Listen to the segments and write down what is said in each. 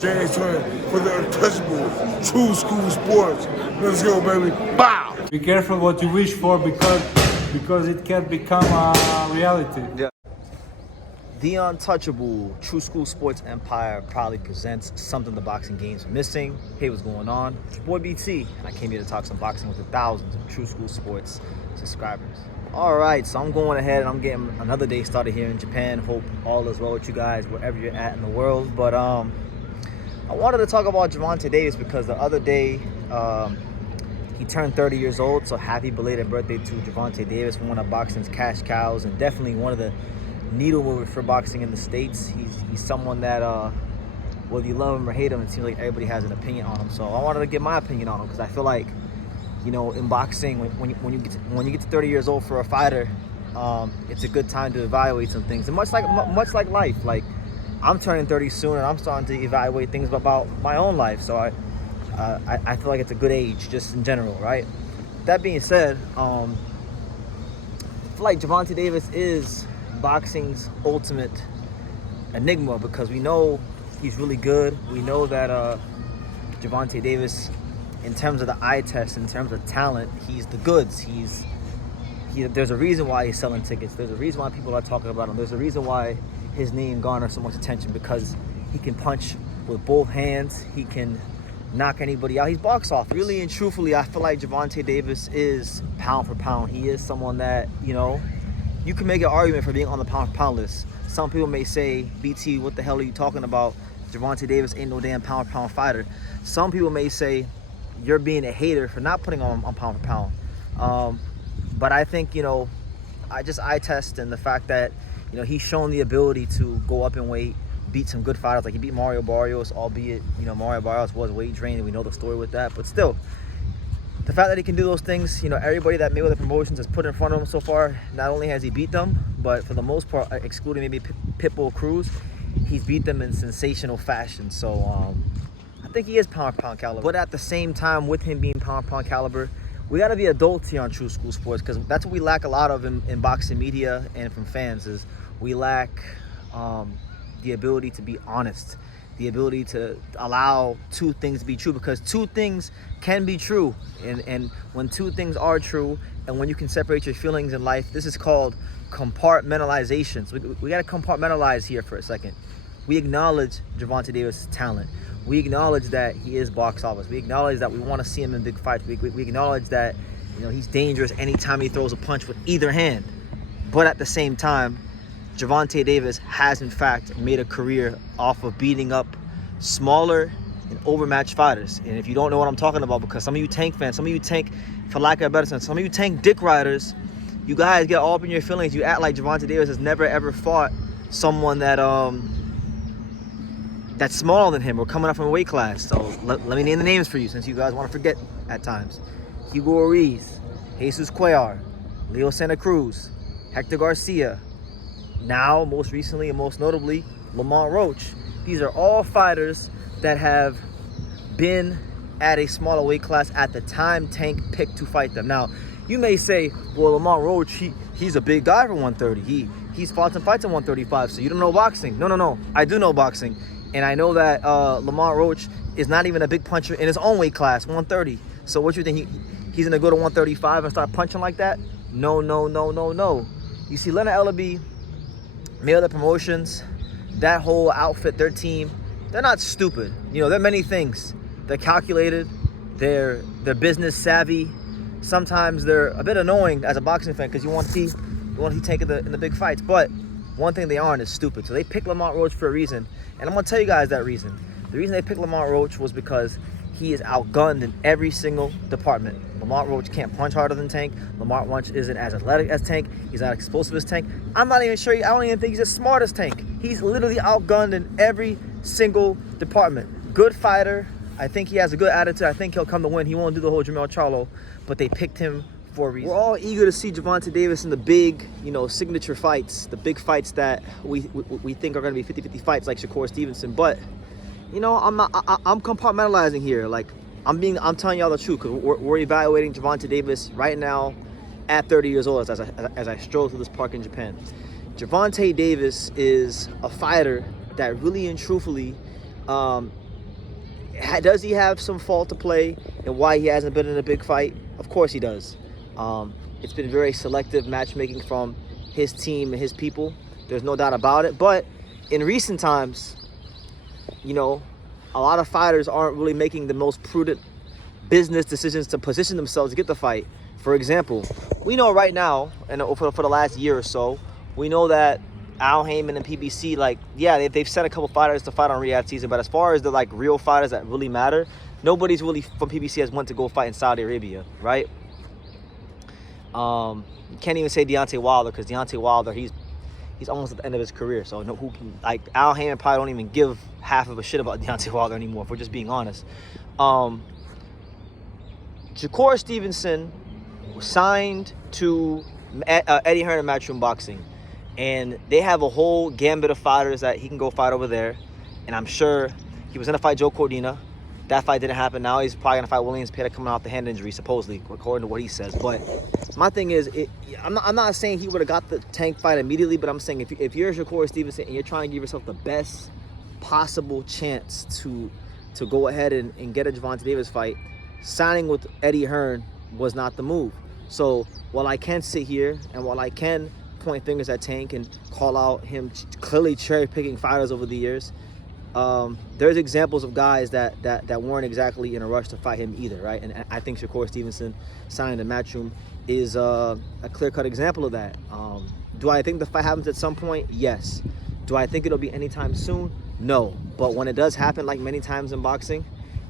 James Twin for the untouchable true school sports. Let's go, baby. Bow! Be careful what you wish for because it can become a reality. Yeah. The untouchable True School Sports Empire proudly presents something the boxing game's missing. Hey, what's going on? It's your boy BT, and I came here to talk some boxing with the thousands of True School Sports subscribers. All right, so I'm going ahead and I'm getting another day started here in Japan. Hope all is well with you guys wherever you're at in the world. But I wanted to talk about Gervonta Davis because the other day he turned 30 years old. So happy belated birthday to Gervonta Davis, one of boxing's cash cows and definitely one of the needle movers for boxing in the States. He's someone that whether you love him or hate him, it seems like everybody has an opinion on him. So I wanted to get my opinion on him because I feel like, you know, in boxing, when you get to 30 years old for a fighter, it's a good time to evaluate some things. And much like life, like I'm turning 30 soon, and I'm starting to evaluate things about my own life. So I feel like it's a good age, just in general, right? That being said, I feel like Gervonta Davis is boxing's ultimate enigma because we know he's really good. We know that Gervonta Davis, in terms of the eye test, in terms of talent, he's the goods. There's a reason why he's selling tickets. There's a reason why people are talking about him. There's a reason why his name garners so much attention, because he can punch with both hands. He can knock anybody out. He's box office. Really and truthfully, I feel like Gervonta Davis is pound for pound. He is someone that, you know, you can make an argument for being on the pound for pound list. Some people may say, BT, what the hell are you talking about? Gervonta Davis ain't no damn pound for pound fighter. Some people may say you're being a hater for not putting on pound for pound. But I think, you know, eye test and the fact that, you know, he's shown the ability to go up in weight, beat some good fighters. Like he beat Mario Barrios, albeit, you know, Mario Barrios was weight drained, and we know the story with that. But still, the fact that he can do those things, you know, everybody that Mayweather Promotions has put in front of him so far, not only has he beat them, but for the most part, excluding maybe Pitbull Cruz, he's beat them in sensational fashion. So I think he is pound for pound caliber. But at the same time, with him being pound for pound caliber, we got to be adults here on True School Sports, because that's what we lack a lot of in boxing media and from fans. Is we lack the ability to be honest, the ability to allow two things to be true, because two things can be true, and when two things are true, and when you can separate your feelings in life, this is called compartmentalization. So we got to compartmentalize here for a second. We acknowledge Gervonta Davis' talent. We acknowledge that he is box office. We acknowledge that we want to see him in big fights. We acknowledge that, you know, he's dangerous anytime he throws a punch with either hand. But at the same time, Gervonta Davis has in fact made a career off of beating up smaller and overmatched fighters. And if you don't know what I'm talking about, because some of you Tank fans, some of you Tank, for lack of a better sense, some of you Tank dick riders, you guys get all up in your feelings. You act like Gervonta Davis has never ever fought someone that that's smaller than him or coming up from a weight class. So let me name the names for you, since you guys want to forget at times. Hugo Ruiz, Jesus Cuellar, Leo Santa Cruz, Hector Garcia, now most recently and most notably Lamont Roach. These are all fighters that have been at a smaller weight class at the time Tank picked to fight them. Now, you may say, well, Lamont Roach, he's a big guy for 130. He's fought some fights at 135, so you don't know boxing. No. I do know boxing. And I know that Lamont Roach is not even a big puncher in his own weight class, 130. So what you think, he's going to go to 135 and start punching like that? No. You see, Leonard Ellaby, Mayweather Promotions, that whole outfit, their team, they're not stupid. You know, they're many things. They're calculated. They're business savvy. Sometimes they're a bit annoying as a boxing fan because you want to see Tank in the big fights. But one thing they aren't is stupid. So they picked Lamont Roach for a reason. And I'm going to tell you guys that reason. The reason they picked Lamont Roach was because he is outgunned in every single department. Lamont Roach can't punch harder than Tank. Lamont Roach isn't as athletic as Tank. He's not explosive as Tank. I'm not even sure. I don't even think he's as smart as Tank. He's literally outgunned in every single department. Good fighter. I think he has a good attitude. I think he'll come to win. He won't do the whole Jamel Charlo, but they picked him for a reason. We're all eager to see Gervonta Davis in the big, you know, signature fights, the big fights that we think are going to be 50-50 fights like Shakur Stevenson. But, you know, I'm compartmentalizing here. Like, I'm telling y'all the truth, because we're evaluating Gervonta Davis right now at 30 years old as I stroll through this park in Japan. Gervonta Davis is a fighter that really and truthfully Does he have some fault to play in why he hasn't been in a big fight? Of course he does. It's been very selective matchmaking from his team and his people. There's no doubt about it. But in recent times, you know, a lot of fighters aren't really making the most prudent business decisions to position themselves to get the fight. For example, we know right now, and for the last year or so, we know that Al Heyman and PBC, like, yeah, they've sent a couple fighters to fight on Riyadh season, but as far as the like real fighters that really matter, nobody's really from PBC has went to go fight in Saudi Arabia, right? You can't even say Deontay Wilder, because Deontay Wilder, he's almost at the end of his career. So no, who can, like, Al Heyman probably don't even give half of a shit about Deontay Wilder anymore, if we're just being honest. Shakur Stevenson was signed to Eddie Hearn and Matchroom Boxing, and they have a whole gambit of fighters that he can go fight over there. And I'm sure he was going to fight Joe Cordina. That fight didn't happen. Now he's probably going to fight Williams Pena coming off the hand injury, supposedly, according to what he says. But my thing is, I'm not saying he would have got the Tank fight immediately, but I'm saying if you're Shakur Stevenson and you're trying to give yourself the best possible chance to go ahead and get a Gervonta Davis fight, signing with Eddie Hearn was not the move. So while I can sit here and while I can point fingers at Tank and call out him clearly cherry-picking fighters over the years, there's examples of guys that weren't exactly in a rush to fight him either, right? And I think Shakur Stevenson signing the Matchroom is a clear-cut example of that. Do I think the fight happens at some point? Yes. Do I think it'll be anytime soon? No. But when it does happen, like many times in boxing,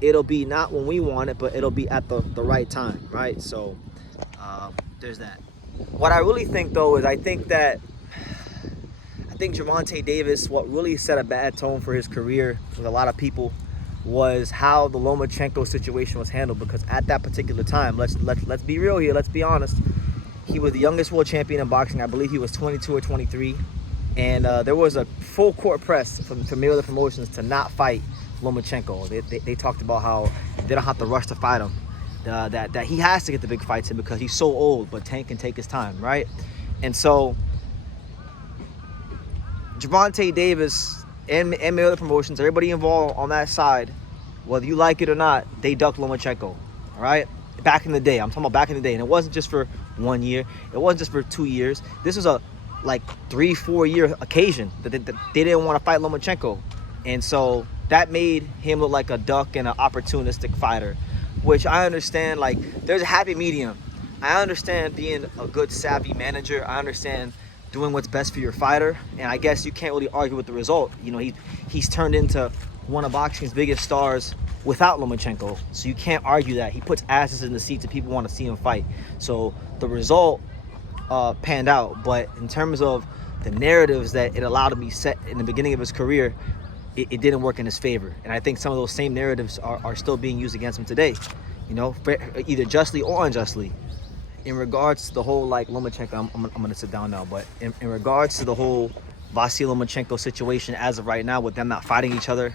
it'll be not when we want it, but it'll be at the right time, right? So there's that. What I really think, though, is I think Gervonta Davis, what really set a bad tone for his career with a lot of people was how the Lomachenko situation was handled. Because at that particular time, let's be real here, let's be honest, he was the youngest world champion in boxing. I believe he was 22 or 23. And there was a full court press from Mayweather Promotions to not fight Lomachenko. They talked about how they don't have to rush to fight him. That he has to get the big fights in because he's so old, but Tank can take his time, right? And so Gervonta Davis and Mayweather Promotions, everybody involved on that side, whether you like it or not, they ducked Lomachenko, all right? Back in the day. I'm talking about back in the day. And it wasn't just for 1 year. It wasn't just for 2 years. This was a, 3-4 year occasion that they didn't want to fight Lomachenko. And so that made him look like a duck and an opportunistic fighter, which I understand. Like, there's a happy medium. I understand being a good, savvy manager. I understand doing what's best for your fighter, and I guess you can't really argue with the result. You know, he's turned into one of boxing's biggest stars without Lomachenko, so you can't argue that. He puts asses in the seats and people want to see him fight. So the result panned out, but in terms of the narratives that it allowed him to be set in the beginning of his career, it didn't work in his favor. And I think some of those same narratives are still being used against him today, you know, either justly or unjustly. In regards to the whole, like, Lomachenko, I'm going to sit down now, but in regards to the whole Vasily Lomachenko situation as of right now with them not fighting each other,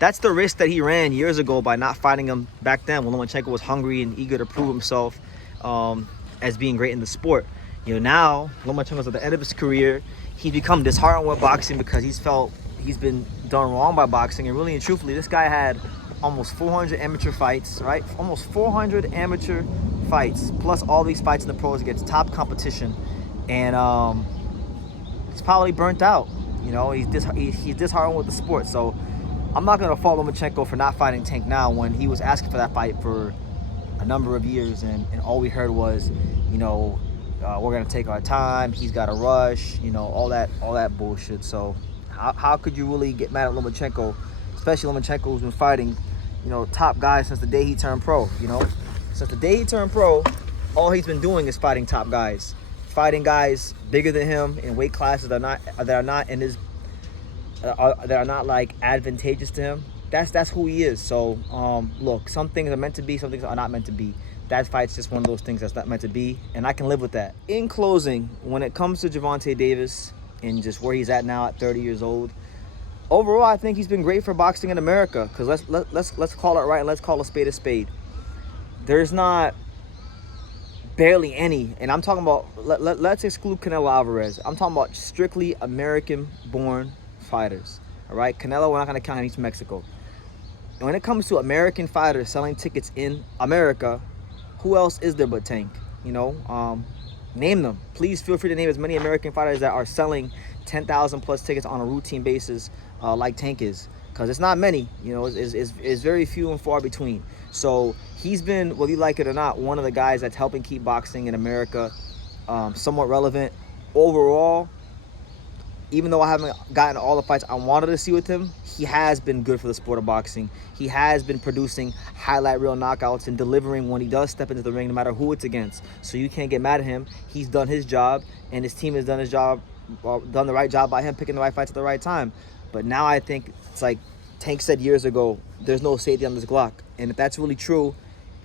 that's the risk that he ran years ago by not fighting him back then when Lomachenko was hungry and eager to prove himself as being great in the sport. You know, now Lomachenko's at the end of his career. He's become disheartened with boxing because he's felt he's been done wrong by boxing. And really and truthfully, this guy had almost 400 amateur fights, right? Almost 400 amateur fights, plus all these fights in the pros against top competition. And he's probably burnt out. You know, he's disheartened with the sport. So I'm not going to fault Lomachenko for not fighting Tank now when he was asking for that fight for a number of years. And all we heard was, you know, we're going to take our time. He's got to rush, you know, all that bullshit. So how could you really get mad at Lomachenko, especially Lomachenko who's been fighting, you know, top guys since the day he turned pro, you know? Since the day he turned pro, all he's been doing is fighting top guys. Fighting guys bigger than him in weight classes that are not like advantageous to him. That's who he is. So look, some things are meant to be, some things are not meant to be. That fight's just one of those things that's not meant to be, and I can live with that. In closing, when it comes to Gervonta Davis and just where he's at now at 30 years old, overall I think he's been great for boxing in America. Because let's call it right and let's call a spade a spade. There's not barely any, and I'm talking about, let's exclude Canelo Alvarez. I'm talking about strictly American-born fighters, all right? Canelo, we're not going to count him, he's from Mexico. when it comes to American fighters selling tickets in America, who else is there but Tank? You know, name them. Please feel free to name as many American fighters that are selling 10,000 plus tickets on a routine basis like Tank is, because it's not many. You know, it's very few and far between. So he's been, whether you like it or not, one of the guys that's helping keep boxing in America somewhat relevant. Overall, even though I haven't gotten all the fights I wanted to see with him, he has been good for the sport of boxing. He has been producing highlight reel knockouts and delivering when he does step into the ring, no matter who it's against. So you can't get mad at him. He's done his job, and his team has done his job, done the right job by him picking the right fights at the right time. But now I think it's like Tank said years ago, there's no safety on this Glock. And if that's really true,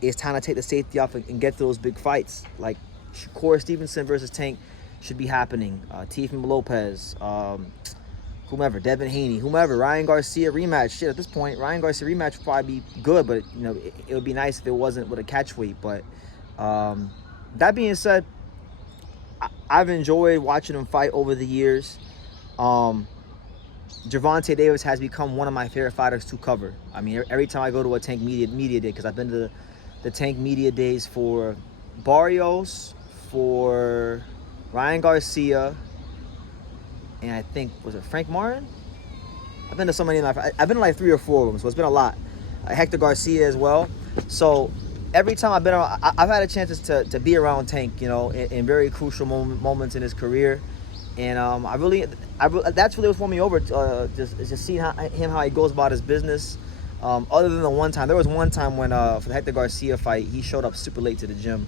it's time to take the safety off and get to those big fights. Like Shakur Stevenson versus Tank should be happening. Teofimo Lopez, whomever, Devin Haney, whomever, Ryan Garcia rematch. Shit, at this point, Ryan Garcia rematch would probably be good, but you know, it would be nice if it wasn't with a catch weight. But that being said, I've enjoyed watching him fight over the years. Gervonta Davis has become one of my favorite fighters to cover. I mean, every time I go to a Tank media day, because I've been to the Tank media days for Barrios, for Ryan Garcia, and I think, was it Frank Martin? I've been to so many. I've been to like 3 or 4 of them, so it's been a lot. Hector Garcia as well. So every time I've been around, I've had a chance to be around Tank, you know, in very crucial moments in his career. And that's really what won me over. Just seeing how he goes about his business. Other than the one time, there was one time when for the Hector Garcia fight, he showed up super late to the gym.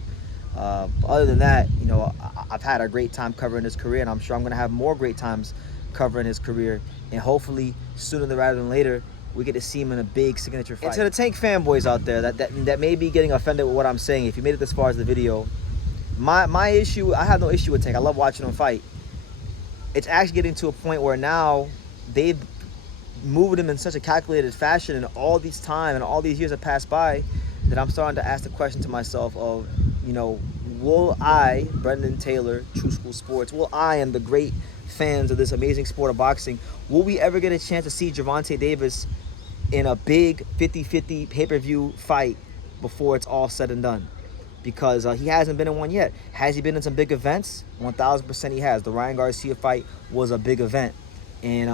Other than that, you know, I've had a great time covering his career, and I'm sure I'm going to have more great times covering his career. And hopefully, sooner rather than later, we get to see him in a big signature fight. And to the Tank fanboys out there that may be getting offended with what I'm saying, if you made it this far as the video, my issue, I have no issue with Tank. I love watching him fight. It's actually getting to a point where now they've moved him in such a calculated fashion, and all this time and all these years have passed by, that I'm starting to ask the question to myself of, you know, will I, Brendan Taylor, True School Sports, will I and the great fans of this amazing sport of boxing, will we ever get a chance to see Gervonta Davis in a big 50-50 pay-per-view fight before it's all said and done? Because he hasn't been in one yet. Has he been in some big events? 1,000% he has. The Ryan Garcia fight was a big event. And,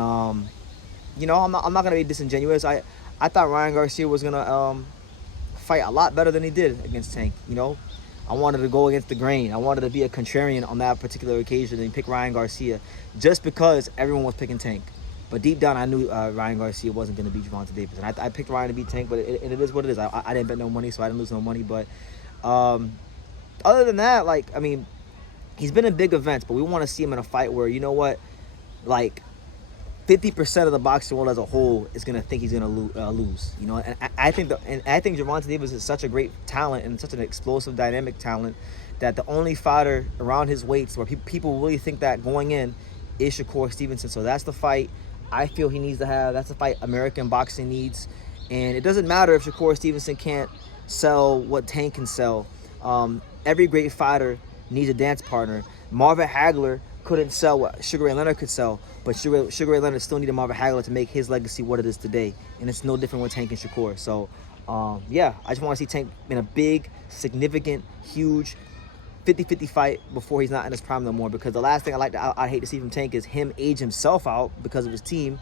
you know, I'm not going to be disingenuous. I thought Ryan Garcia was going to fight a lot better than he did against Tank. You know, I wanted to go against the grain. I wanted to be a contrarian on that particular occasion and pick Ryan Garcia just because everyone was picking Tank. But deep down, I knew Ryan Garcia wasn't going to beat Gervonta Davis. And I picked Ryan to beat Tank, but it is what it is. I didn't bet no money, so I didn't lose no money. But other than that, like, I mean, he's been in big events, but we want to see him in a fight where, you know what, like 50% of the boxing world as a whole is going to think he's going to lose, you know. And I think Gervonta Davis is such a great talent and such an explosive, dynamic talent that the only fighter around his weights where people really think that going in is Shakur Stevenson. So that's the fight I feel he needs to have. That's the fight American boxing needs. And it doesn't matter if Shakur Stevenson can't sell what Tank can sell. Every great fighter needs a dance partner. Marvin Hagler couldn't sell what Sugar Ray Leonard could sell, but Sugar Ray Leonard still needed Marvin Hagler to make his legacy what it is today. And it's no different with Tank and Shakur. So, yeah, I just want to see Tank in a big, significant, huge 50-50 fight before he's not in his prime no more. Because the last thing I'd hate to see from Tank is him age himself out because of his team,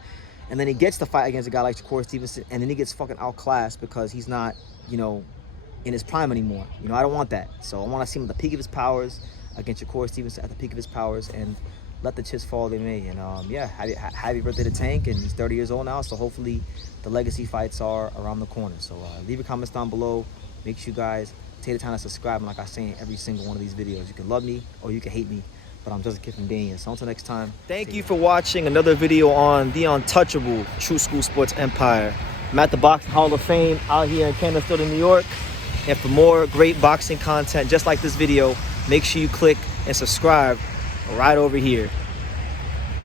and then he gets to fight against a guy like Shakur Stevenson, and then he gets fucking outclassed because he's not, you know, in his prime anymore. You know, I don't want that. So I want to see him at the peak of his powers against Shakur Stevenson at the peak of his powers, and let the chips fall they may. And yeah, happy birthday to Tank, and he's 30 years old now, so hopefully the legacy fights are around the corner. So leave your comments down below. Make sure you guys take the time to subscribe, and like I say in every single one of these videos, you can love me or you can hate me, but I'm just a kid from Daniel. So until next time, thank you for watching another video on the untouchable True School Sports Empire. I'm at the Boxing Hall of Fame out here in Canterfield, New York. And for more great boxing content just like this video, make sure you click and subscribe right over here.